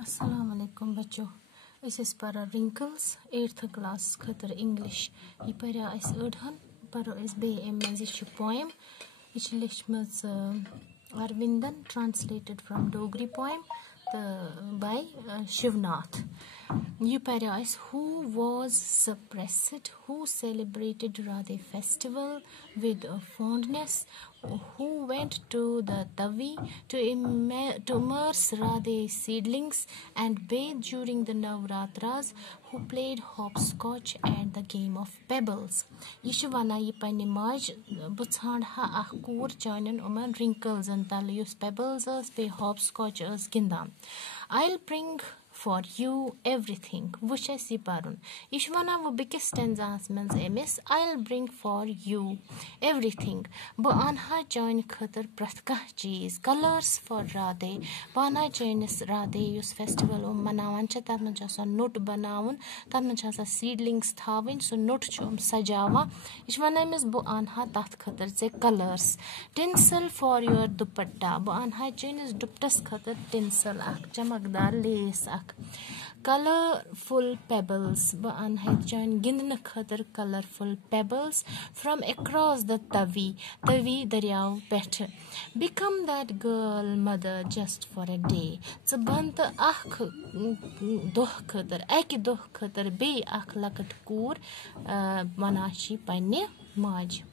अस्सलाम वालेकुम बच्चों इस para wrinkles 8th class खतर English ये पढ़ा इस अड़हन पढ़ो इस बे एम poem ये लिखमज Arvindan translated from Dogri poem by Shivnath. You paradise who was suppressed, who celebrated Radhe festival with fondness, who went to the Tavi to immerse Radhe seedlings and bathe during the Navratras, who played hopscotch and the game of pebbles. Yishwana yipani maj butsand ha akur chanen uman wrinkles and talius pebbles as be hopscotch as gindan. I'll bring for you everything. Which is Siparun. Ishwana wo biggest stanzas means emis. I'll bring for you everything. Bo anha join khatar pratka cheese. Colors for Radhe. Bana joinis Radhe use festival manawan cha tarna jasa note banawun. Tarna jasa seedlings thavin. So note chum sajava. Ishwana means bo anha tat khatar se colors. Tinsel for your dupatta. Bo anha joinis duptas khatar tinsel ak. Chamakdar lace ak. Colorful pebbles join gindna khatar colorful pebbles from across the Tavi daryav pet. Become that girl mother just for a day. Zabant akh doh khatar ek doh khatar be akh lakat kur manashi panne maj.